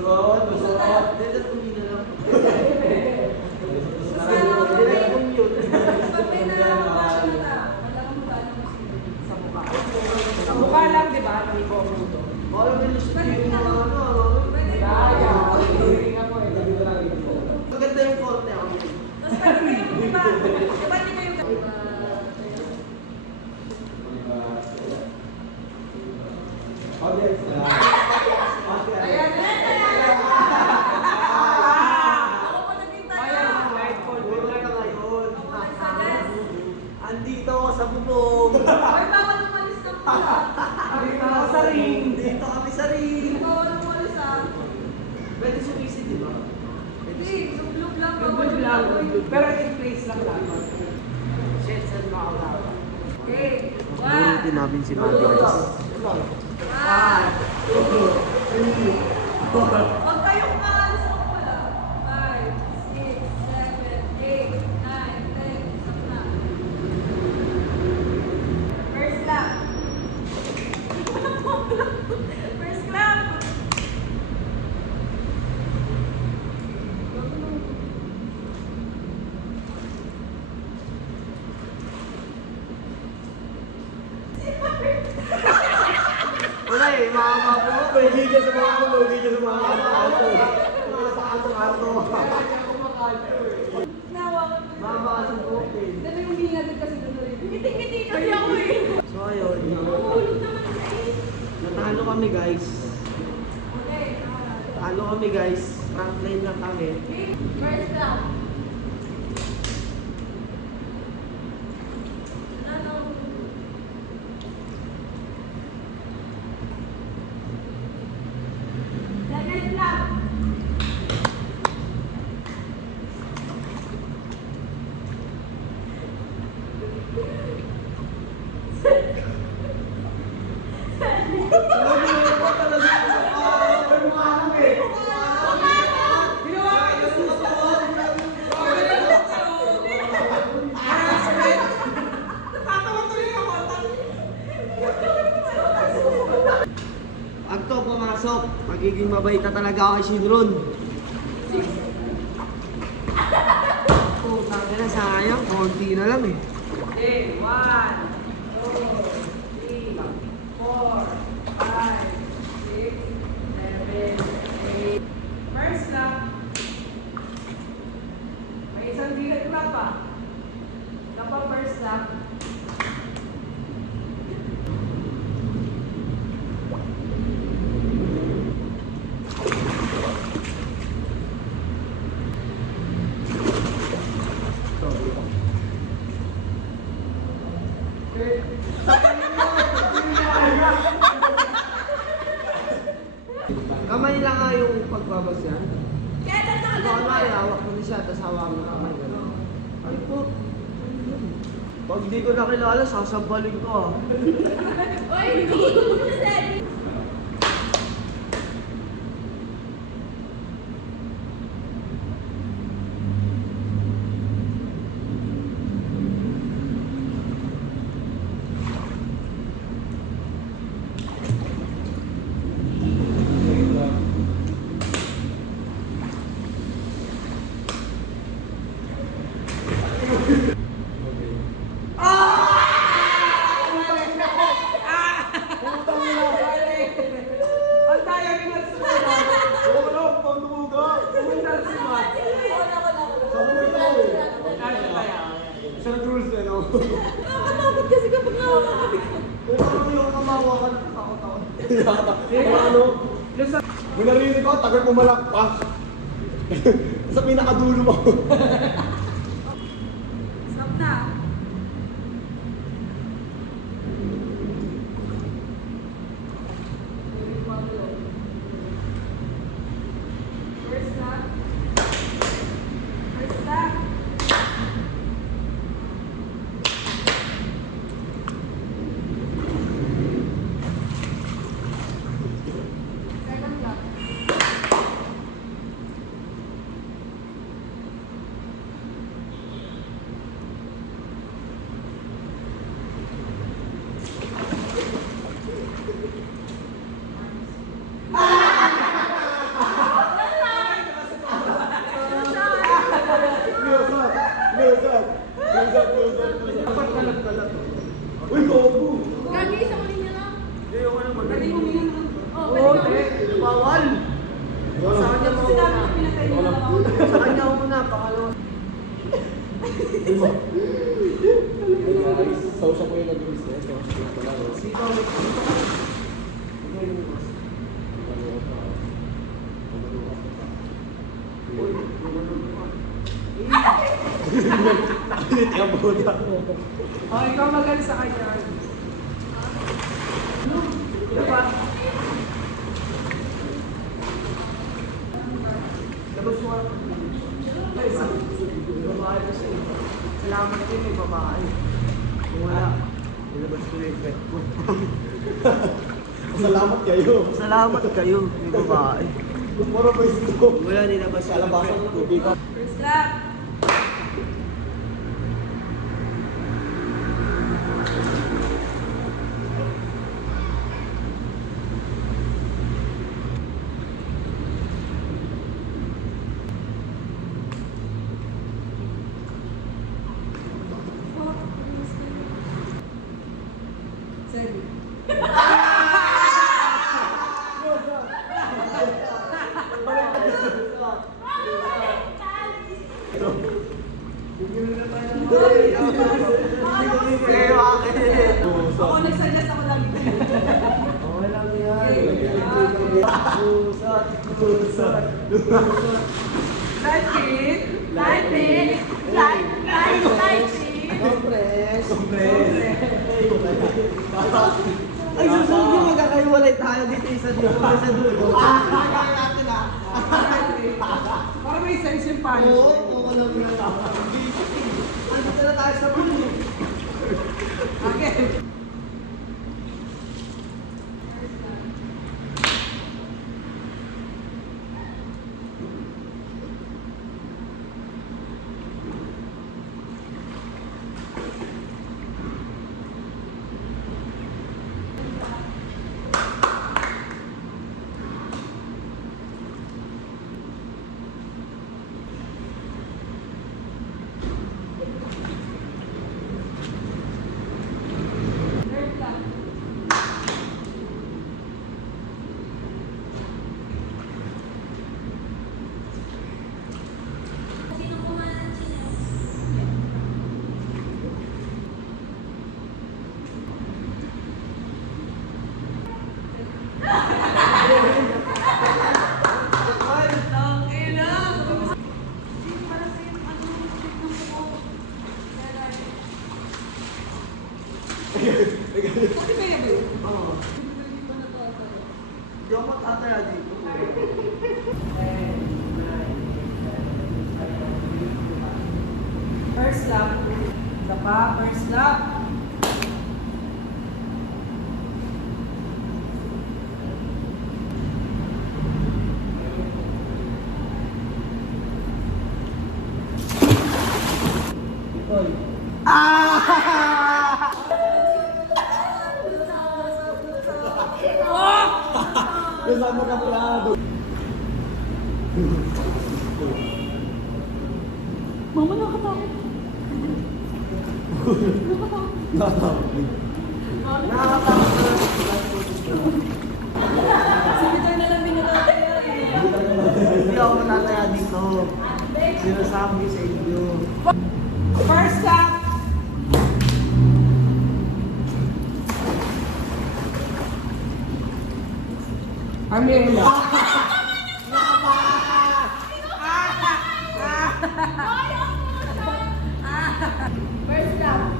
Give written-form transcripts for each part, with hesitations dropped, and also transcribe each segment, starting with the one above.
Lusot. Dito tumina lang. Pag may nararamdaman na, wala kang magkano Sa mukha. Sa mukha lang, di ba? May bombo to. Wala may lusot yung mga ano. Kaya, hiring ako eh. Gabi ko lang ito. Maganda yung korte ako. Tapos pwede kayo, di ba? Di ba di kayo Ayan, Ako pa naging tayo. ayan, light call. Wala ka ngayon. Ako pa nagsagas. Andito ako sa bubong. Ay, bawal umalis na po. Dito ako sa ring. Dito kami sa ring. Bawal umalis ah. Pwede sumisi, di ba? Hindi, sublog lang. Good lang. Pero in place lang dapat. Shit, saan makakala? Okay, Ulitin namin si Mami guys. Huwag kayong maalis ako pala. 5, 6, 7, 8, 9, 10. Stop na. First lap. First lap. Wala eh, makakapo ko. Lugi dyan sa mga ano, lugi dyan sa mga ato-ato. Wala sa ato-ato. Nawakan ko. Makakasang ko eh. Dali yung hinga din kasi doon rin. Ngiti-ngiti kasi ako eh. So ayun, Mahulog naman kasi. natalo kami guys. Okay, Talo kami guys. Rank lane lang kami. first lap. Ano? Second lap. Agto, pumasok. Magiging mabait na talaga ako kay Shinron. Oh, tanga na, sayang. Konti na lang eh. Okay, 1, 2, 3, 4, 5, 6, 7, 8. First lap. May isang dilag na pa. Kapag first lap. Kamay lang nga yung pagbabas yan. Kaya lang Ito nakalala. ano ay hawak mo na siya, tapos hawak mo na kamay. Ay po. Pag di ko nakilala, sasabalin ko ah. Oy, hindi ko sinasabi. Ang tayo yung nagsimula. Wala, pang tumuga. Pumunta si Matt. Kasi kaya. Siya rules eh, no? Nakakatakot kasi kapag nakakatakot. Kung ano yung kamawakan, takot-takot. Ano? May narinig ko, tagal pumalakpak. Sa pinakadulo mo. Stop na. First lap. First lap. Second lap. sinabi ko pinatay niyo na lang ako. Sa kanya ako muna, pangalawa. Sausa ko yung nag-release na ito. Kasi pala. Dito, dito ka. Ikaw yung boss. Uy, Nakalit yung buta. oh, ikaw magaling sa kanya. Diba? Tapos mo ay, babae kasi. Salamat din may babae. Kung wala, ilabas ko yung pet ko. Salamat kayo. Salamat kayo, may babae. Moro pa ito. Wala, nilabas ko yung pet Kalabasan ko. ko. Dito. First lap. Seven. Ako nagsuggest ako lang dito. Okay lang yan. Light it. Light it. Light it. Compres. Ay, Susunod yung magkakaiwalay tayo dito isa dito sa dulo. Para may sense yung paano. Oo lang yan. Andito na tayo sa dulo. Okay. Third lap. Ang ina. Sino para sa yung ano yung shit ng buko? Kasi baby. Oo. Hindi ba natatawa? Di ako matataya dito. First lap. Isa pa, first lap. Kasama ka plado. Mama, nakatakot. Sinitan na lang din natataya eh. Hindi ako matataya dito. Sinasabi sa inyo. First lap. Amela. First lap.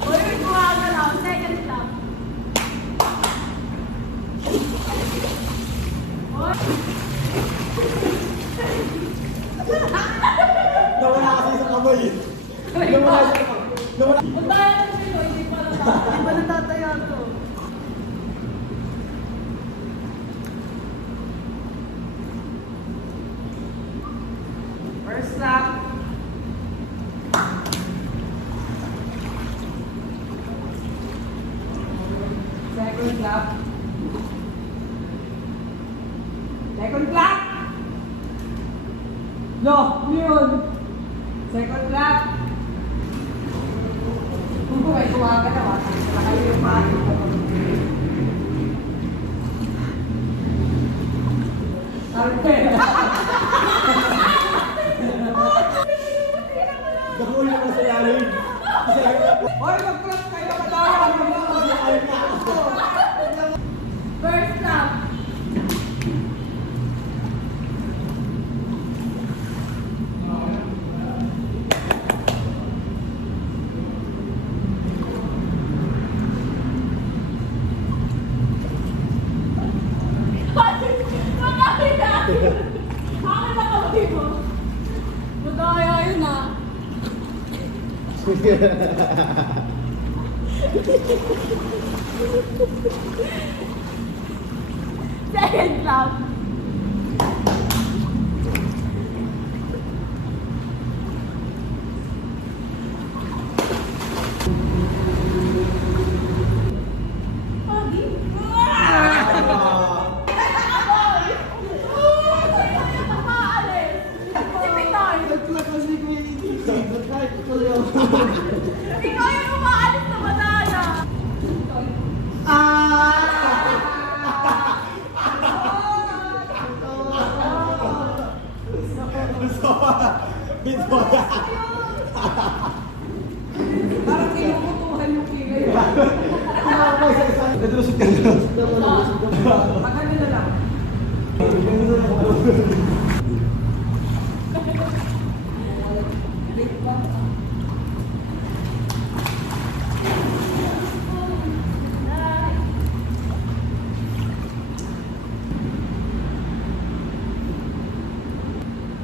Uy, may gumagalaw. Second lap. First clap. Second clap. No, yun. Second clap. Kung may kumaga na, nakakayo yung pati. Carpet. Nakuha niya sa lalim. Hoy, mag-clap kayo kalawan. First clap. Madaya yun ah. Second clap. Ikaw yung umaalis na madaya. Bitoya. Parang kinukutuhan yung kilay. Nadulusot ka na. Maganda na lang.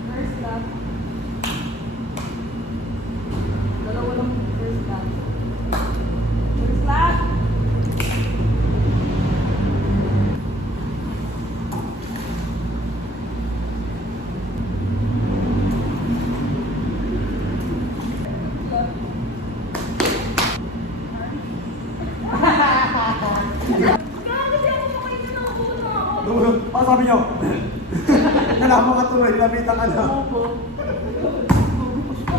First clap. Dalawa lang first clap. First clap. Grabe, di ako makainin ng ulo ako. Ano sabi niyo? Nalaman ka tuloy, lapitan ka na.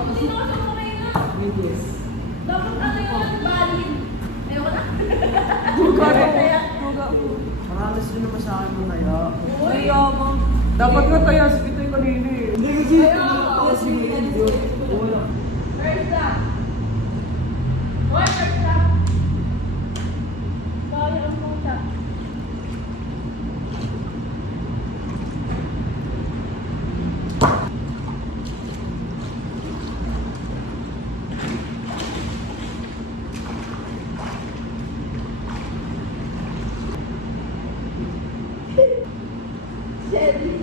Hindi na ako kumain na. Yes. Dapat ano yun, valid. Ayoko na. Kaya. Buga. Marami sila naman sa akin mamaya. Uy, Dapat nga tayo, sige tayo kanina eh. Hindi kasi. Wala. First clap. Uy, first clap. Kaya ang puta. Shelly.